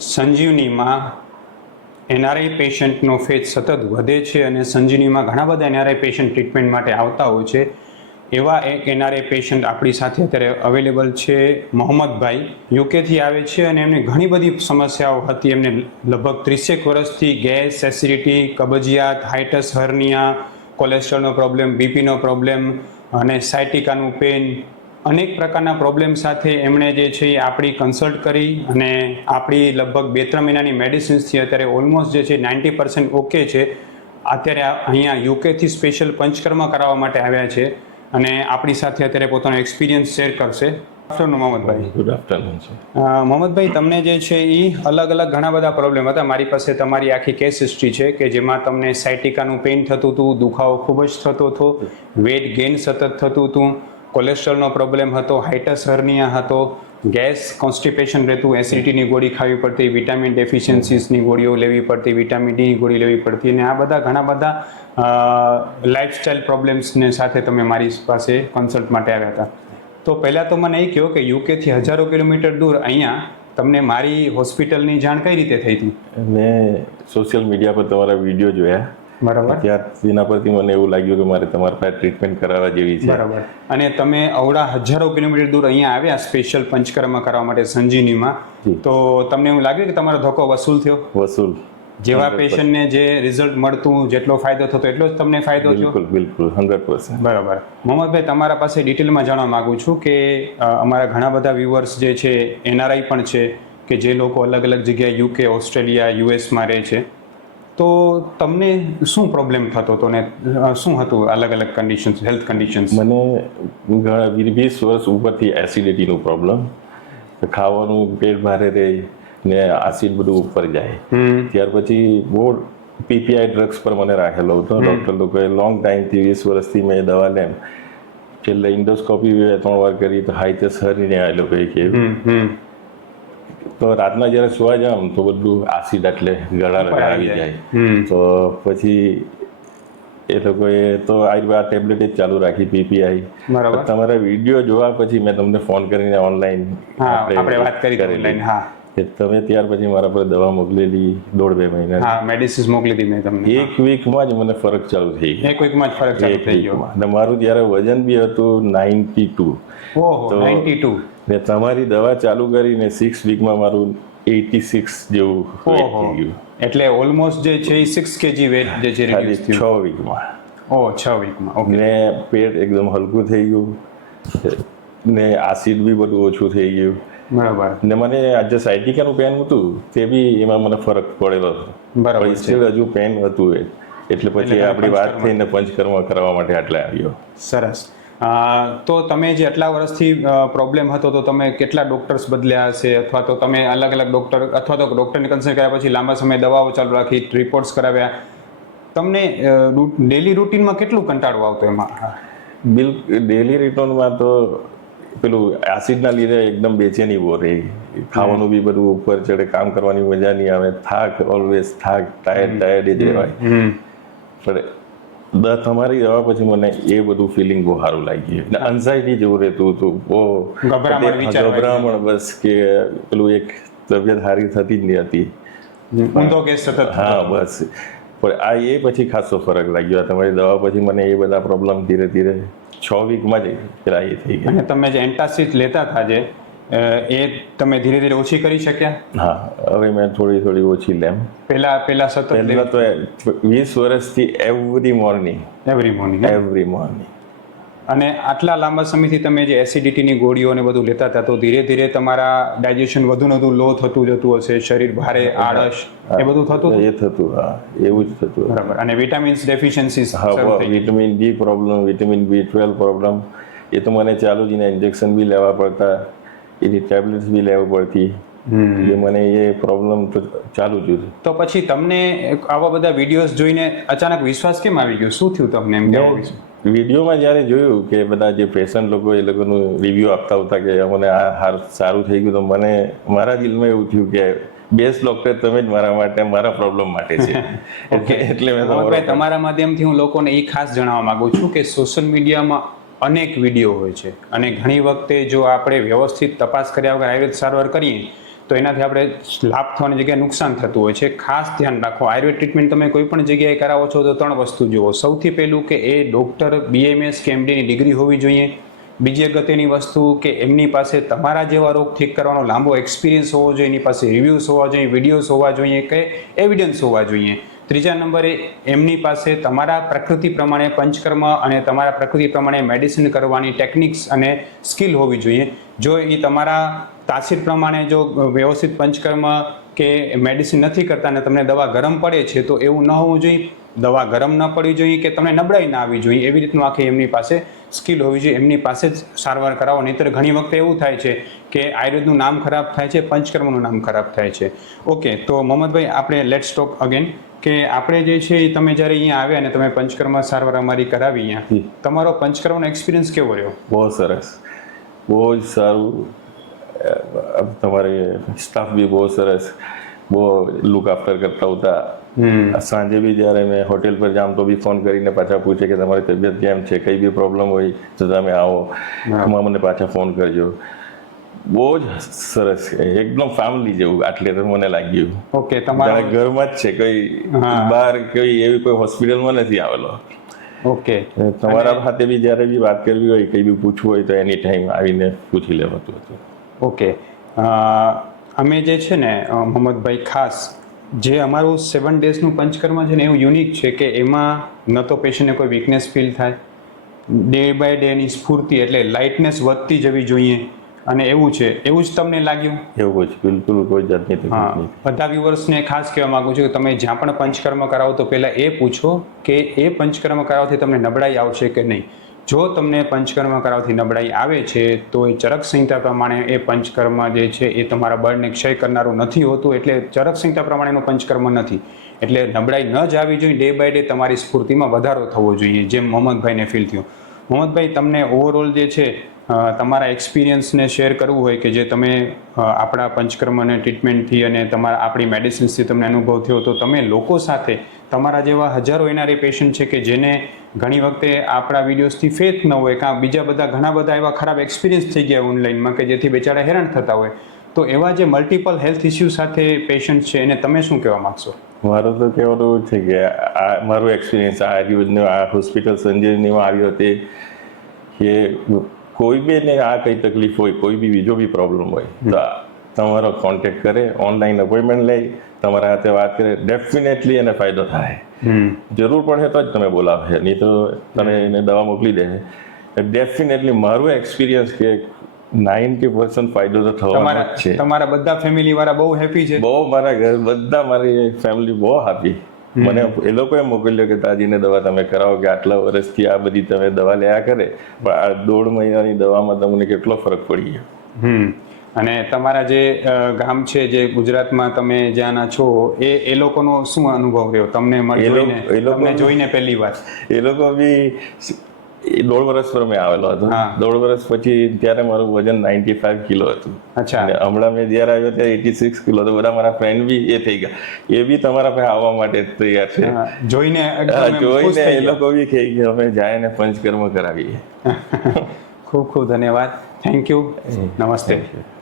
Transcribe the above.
સંજીવનીમાં NRI પેશન્ટનો phase સતત વધે છે અને સંજીવનીમાં ઘણા બધા એનઆરઆઈ પેશન્ટ ટ્રીટમેન્ટ માટે આવતા હોય છે. એવા એક એનઆરઆઈ પેશન્ટ આપણી સાથે અત્યારે અવેલેબલ છે, મોહમ્મદભાઈ. યુકેથી આવે છે અને એમને ઘણી બધી સમસ્યાઓ હતી. એમને લગભગ ત્રીસેક વર્ષથી ગેસ એસિડિટી કબજિયાત હાઇટસ હર્નિયા કોલેસ્ટ્રોલનો પ્રોબ્લેમ બીપીનો પ્રોબ્લેમ અને સાયટિકાનું પેન અનેક પ્રકારના પ્રોબ્લેમ સાથે એમણે જે છે એ આપણી કન્સલ્ટ કરી અને આપણી લગભગ બે ત્રણ મહિનાની મેડિસિન્સથી અત્યારે ઓલમોસ્ટ જે છે નાઇન્ટી પર્સન્ટ ઓકે છે. અત્યારે અહીંયા યુકેથી સ્પેશિયલ પંચકર્મ કરાવવા માટે આવ્યા છે અને આપણી સાથે અત્યારે પોતાનો એક્સપિરિયન્સ શેર કરશે. Afternoon Mohammadbhai. Good afternoon Mohammadbhai તમને જે છે એ અલગ અલગ ઘણા બધા પ્રોબ્લેમ હતા. મારી પાસે તમારી આખી કેસ હિસ્ટ્રી છે કે જેમાં તમને સાયટિકાનું પેઇન થતું હતું દુખાવો ખૂબ જ થતો હતો વેટ ગેઇન સતત થતું હતું. કોલેસ્ટ્રોલનો પ્રોબ્લેમ હતો હાઇટસ હર્નિયા હતો, ગેસ કોન્સ્ટિપેશન રહેતું, એસિડિટીની ગોળી ખાવી પડતી, વિટામિન ડેફિશિયન્સીસની ગોળીઓ લેવી પડતી, વિટામિન ડીની ગોળી લેવી પડતી અને આ બધા ઘણા બધા લાઇફસ્ટાઇલ પ્રોબ્લેમ્સને સાથે તમે મારી પાસે કન્સલ્ટ માટે આવ્યા હતા. તો પહેલાં તો મને એ કહો કે યુકેથી હજારો કિલોમીટર દૂર અહીંયા તમને મારી હોસ્પિટલની જાણ કઈ રીતે થઈ હતી? મેં સોશિયલ મીડિયા પર તમારા વીડિયો જોયા. બરાબર. ત્યાર તેના પરથી મને એવું લાગ્યું કે મારે તમારા પાસે ટ્રીટમેન્ટ કરાવવા જેવી છે. બરાબર. અને તમે અવડા હજારો કિલોમીટર દૂર અહીંયા આવ્યા સ્પેશિયલ પંચકર્મ કરવા માટે સંજીવનીમાં. તો તમને એવું લાગ્યું કે તમારો ધક્કો વસૂલ થયો? વસૂલ. જેવા પેશન્ટને જે રિઝલ્ટ મળતું જેટલો ફાયદો થતો એટલો જ તમને ફાયદો થયો? બિલકુલ બિલકુલ હંડ્રેડ પર્સન્ટ. બરાબર. મોહમ્મદભાઈ તમારા પાસે ડિટેલમાં જાણવા માંગુ છું કે અમારા ઘણા બધા વ્યુઅર્સ જે છે એનઆરઆઈ પણ છે કે જે લોકો અલગ અલગ જગ્યાએ યુકે ઓસ્ટ્રેલિયા યુએસમાં રહે છે. તો તમને શું પ્રોબ્લેમ થતો હતો ને શું હતું અલગ અલગ કન્ડિશન્સ હેલ્થ કન્ડિશન્સ મને વીસ વર્ષ ઉપરથી એસિડિટીનો પ્રોબ્લેમ ખાવાનું પેટ ભારે રહે ને આસિડ બધું ઉપર જાય. ત્યાર પછી બહુ પીપીઆઈ ડ્રગ્સ પર મને રાખેલો હતો. ડૉક્ટર લોકોએ લોંગ ટાઈમથી વીસ વર્ષથી મેં દવા લેમ. છેલ્લે ઇન્ડોસ્કોપી બે ત્રણ વાર કરી તો હાઈ તે સરીને આ લોકોએ કહ્યું તો રાતના જ્યારે સુવા જાઉં તો બધું આસિડ એટલે ગળા આવી જાય. તો પછી એ લોકોએ તો આ ટેબ્લેટ જ ચાલુ રાખી પીપીઆઈ. બરાબર. તમારા વીડિયો જોવા પછી મેં તમને ફોન કરીને ઓનલાઈન આપણે વાત કરી ઓનલાઈન હા. તમે ત્યાર પછી મારા પર દવા મોકલેલી દોઢ બે મહિના હા મેડિસિન્સ મોકલી હતી મેં તમને. એક વીકમાં જ મને ફરક ચાલુ થઈ ગયો. એક વીકમાં જ ફરક ચાલુ થઈ ગયો. અને મારું ત્યારે વજન બી હતું નાઇન્ટી ટુ. ઓહો નાઇન્ટી ટુ. ને તમારી દવા ચાલુ કરીને સિક્સ વીકમાં મારું એટી સિક્સ જેવું થઈ ગયું. એટલે ઓલમોસ્ટ જે છે એ સિક્સ કેજી વેટ જે છે ખાલી છ વીકમાં ઓ છ વીકમાં ઓકે ને પેટ એકદમ હલકું થઈ ગયું. ને આસિડ બી બધું ઓછું થઈ ગયું. બરાબર. ને મને આજે સાયટિકાનું પેન હતું તે બી એમાં મને ફરક પડેલો હતો. બરાબર હજુ પેન હતું એટલે પછી આપણી વાત થઈને પંચકર્મ કરવા માટે આટલે આવ્યો. સરસ. તો તમે જે આટલા વર્ષથી પ્રોબ્લેમ હતો તો તમે કેટલા ડોક્ટર્સ બદલ્યા હશે? અથવા તો તમે અલગ અલગ ડોક્ટર અથવા તો ડોક્ટરને કન્સલ્ટ કર્યા પછી લાંબા સમય દવાઓ ચાલુ રાખી રિપોર્ટ્સ કરાવ્યા. તમને ડેલી રૂટીનમાં કેટલું કંટાળો આવતો એમાં? બિલ ડેલી રિટર્નમાં તો પેલું એસિડના લીધે એકદમ બેચેની બહુ રહી. ખાવાનું બી બધું ઉપર ચડે કામ કરવાની મજા નહીં આવે. થાક ઓલવેઝ થાક ટાયર્ડ ટાયર્ડ જ રહેવાય પણ તમારી દવા પછી મને એ બધું ફિલિંગ બહુ સારું લાગી એટલે anxiety જેવું રહેતું હતું. બહુ ગભરામણ બસ કે પેલું એક તબિયત સારી થતી જ નહીં હતી. ઊંધો કેસ સતત હા બસ. પણ આ એ પછી ખાસો ફરક લાગ્યો. તમારી દવા પછી મને એ બધા પ્રોબ્લેમ ધીરે ધીરે છ વીકમાં જ પેલા એ થઈ ગયા. અને તમે જે એન્ટાસિડ લેતા હતા જે એ તમે ધીરે ધીરે ઓછી કરી શક્યા? હા હવે મેં થોડી થોડી ઓછી લેમ. પહેલા પહેલા સતત પહેલા તો વીસ વર્ષથી every morning every morning every morning અને આટલા લાંબા સમયથી તમે જે એસિડિટીની ગોળીઓ ને બધું લેતા હતા તો ધીરે ધીરે તમારા ડાયજેશન વધુ ને વધુ લો થતું જતું હશે શરીર ભારે આળસ એ બધું થતું એ થતું હા એવું જ થતું બરાબર. અને vitamins deficiency vitamin D problem vitamin B twelve problem એ તો મને ચાલુ જ ને ઇન્જેક્શન બી લેવા પડતા. એની ટેબ્લેટ્સ બી લેવી પડતી એ મને એ પ્રોબ્લેમ તો ચાલુ જ હતું. તો પછી તમને આવા બધા વિડીયોઝ જોઈને અચાનક વિશ્વાસ કેમ આવી ગયો? શું થયું તમને એમ કહેવા વિડીયોમાં જ્યારે જોયું કે બધા જે પેશન્ટ લોકો એ લોકોનું રિવ્યુ આપતા હતા કે અમને આ હાર સારું થઈ ગયું તો મને મારા દિલમાં એવું થયું કે બેસ્ટ ડોક્ટર તમે જ મારા માટે મારા પ્રોબ્લેમ માટે છે. એટલે એટલે મેં તમારા માધ્યમથી હું લોકોને એ ખાસ જણાવવા માંગુ છું કે સોશિયલ મીડિયામાં અનેક વીડિયો હોય છે. અને ઘણી વખતે જો આપણે વ્યવસ્થિત તપાસ કર્યા વગર આયુર્વેદ સારવાર કરીએ, તો એનાથી આપણે લાભ થવાની જગ્યાએ નુકસાન થતું હોય છે. ખાસ ધ્યાન રાખો, આયુર્વેદ ટ્રીટમેન્ટ તમે કોઈ પણ જગ્યાએ કરાવો છો, તો ત્રણ વસ્તુ જુઓ. સૌથી પહેલું કે એ ડૉક્ટર બીએમએસ કે એમડીની ડિગ્રી હોવી જોઈએ. બીજી અગત્યની વસ્તુ કે એમની પાસે તમારા જેવા રોગ ઠીક કરવાનો લાંબો એક્સપિરિયન્સ હોવો જોઈએ, એની પાસે રિવ્યૂઝ હોવા જોઈએ વિડીયોઝ હોવા જોઈએ કે એવિડન્સ હોવા જોઈએ. ત્રીજા નંબરે એમની પાસે તમારા પ્રકૃતિ પ્રમાણે પંચકર્મ અને તમારા પ્રકૃતિ પ્રમાણે મેડિસિન કરવાની ટેકનિક્સ અને સ્કિલ હોવી જોઈએ. જો એ તમારા તાસીર પ્રમાણે જો વ્યવસ્થિત પંચકર્મ કે મેડિસિન નથી કરતા અને તમને દવા ગરમ પડે છે, તો એવું ન હોવું જોઈએ. દવા ગરમ ન પડવી જોઈએ કે તમને નબળાઈ ના આવી જોઈએ. એવી રીતનું આખી એમની પાસે સ્કિલ હોવી જોઈએ. એમની પાસે જ સારવાર કરાવો. નહીંતર ઘણી વખતે એવું થાય છે કે આયુર્વેદનું નામ ખરાબ થાય છે, પંચકર્મનું નામ ખરાબ થાય છે. ઓકે તો મોહમ્મદભાઈ, આપણે લેટ સ્ટોપ અગેન કે આપણે જે છે એ તમે જ્યારે અહીંયા આવ્યા અને તમે પંચકર્મ સારવાર અમારી કરાવી અહીંયા તમારો પંચકર્મનો એક્સપિરિયન્સ કેવો રહ્યો? બહુ સરસ. બહુ જ સારું. તમારે સ્ટાફ બી બહુ સરસ. બહુ લુક આફ્ટર કરતા હતા. સાંજે બી જ્યારે મેં હોટેલ પર જામ તો બી ફોન કરીને પાછા પૂછે કે તમારી તબિયત કેમ છે કઈ બી પ્રોબ્લેમ હોય તો તમે આવો. મને પાછા ફોન કરજો. બહુ જ સરસ છે. એકદમ ફેમિલી જેવું આટલે તો મને લાગ્યું. ઓકે તમારા ઘરમાં જ છે કોઈ. બહાર કોઈ એવી કોઈ હોસ્પિટલમાં નથી આવેલો. ઓકે તમારા સાથે બી જ્યારે બી વાત કરવી હોય કંઈ બી પૂછવું હોય તો એની ટાઈમ આવીને પૂછી લેવાતું હતું. ઓકે અમે જે છે ને મોહમ્મદભાઈ ખાસ જે અમારું સેવન ડેઝનું પંચકર્મ છે ને એવું યુનિક છે કે એમાં ન તો પેશન્ટને કોઈ વીકનેસ ફીલ થાય. ડે બાય ડેની સ્ફૂર્તિ એટલે લાઇટનેસ વધતી જવી જોઈએ. અને એવું છે. એવું જ તમને લાગ્યું? એવું જ. બિલકુલ કોઈ જાતની તકલીફ બધા વ્યુઅર્સને ખાસ કહેવા માંગુ છું કે તમે જ્યાં પણ પંચકર્મ કરાવો તો પહેલાં એ પૂછો કે એ પંચકર્મ કરાવવાથી તમને નબળાઈ આવશે કે નહીં? જો તમને પંચકર્મ કરાવવાથી નબળાઈ આવે છે તો એ ચરક સંહિતા પ્રમાણે એ પંચકર્મ જે છે એ તમારા બળને ક્ષય કરનારું નથી હોતું એટલે ચરક સંહિતા પ્રમાણેનું પંચકર્મ નથી. એટલે નબળાઈ ન જ આવી જોઈએ. ડે બાય ડે તમારી સ્ફૂર્તિમાં વધારો થવો જોઈએ જેમ મોહમ્મદભાઈને ફીલ થયું. મોહમ્મદભાઈ તમને ઓવરઓલ જે છે તમારા એક્સપિરિયન્સને શેર કરવું હોય કે જે તમે આપણા પંચકર્મ અને ટ્રીટમેન્ટથી અને તમારા, આપણી મેડિસિન્સથી તમને અનુભવ થયો તો તમે લોકો સાથે તમારા જેવા હજારો એનઆરએ પેશન્ટ છે કે જેને ઘણી વખતે આપણા વિડીયોઝથી ફેથ ન હોય, કાં બીજા બધા ઘણા બધા એવા ખરાબ એક્સપિરિયન્સ થઈ ગયા ઓનલાઈનમાં કે જેથી બેચારા હેરાન થતા હોય. તો એવા જે મલ્ટિપલ હેલ્થ ઇસ્યુ સાથે પેશન્ટ છે એને તમે શું કહેવા માગશો? મારું તો કહેવાનું છે કે આ મારો એક્સપિરિયન્સ આ આ હોસ્પિટલ સંજીવનીમાં આવ્યો તે કે કોઈ બી ને આ કઈ તકલીફ હોય કોઈ બી બીજો બી પ્રોબ્લેમ હોય તો તમારો કોન્ટેક્ટ કરે ઓનલાઈન અપોઇન્ટમેન્ટ લઈ તમારા હાથે વાત કરે ડેફિનેટલી એને ફાયદો થાય. જરૂર પડે તો જ તમે બોલાવે નહીં તો તમે એને દવા મોકલી દે ડેફિનેટલી મારું એક્સપિરિયન્સ કે નાઇન્ટી પર્સન્ટ ફાયદો તો થવાનો છે. તમારા બધા ફેમિલી વાળા બહુ હેપી છે. બહુ મારા ઘર બધા મારી ફેમિલી બહુ હાપી મને એ લોકોએ મોકલ્યો કે તાજીને દવા તમે કરાવો કે આટલા વર્ષથી આ બધી તમે દવા લેયા કરે પણ આ દોઢ મહિનાની દવામાં તમને કેટલો ફરક પડી ગયો? હમ. અને તમારા જે ગામ છે જે ગુજરાતમાં તમે જ્યાંના છો એ એ લોકોનો શું અનુભવ રહ્યો? તમને એ લોકો- જોઈને પહેલી વાર. એ લોકો બી દોઢ વર્ષ પર મેં આવેલો હતો. દોઢ વર્ષ પછી ત્યારે મારું વજન નાઇન્ટી ફાઈવ કિલો હતું. અચ્છા. હમણાં મેં જ્યારે આવ્યો ત્યારે એટી સિક્સ કિલો તો બધા મારા ફ્રેન્ડ બી એ થઈ ગયા. એ બી તમારા પાસે આવવા માટે તૈયાર છે. જોઈને જોઈને એ લોકો બી કહે કે અમે જાય ને પંચકર્મ કરાવીએ. ખૂબ ખૂબ ધન્યવાદ. થેન્ક યુ નમસ્તે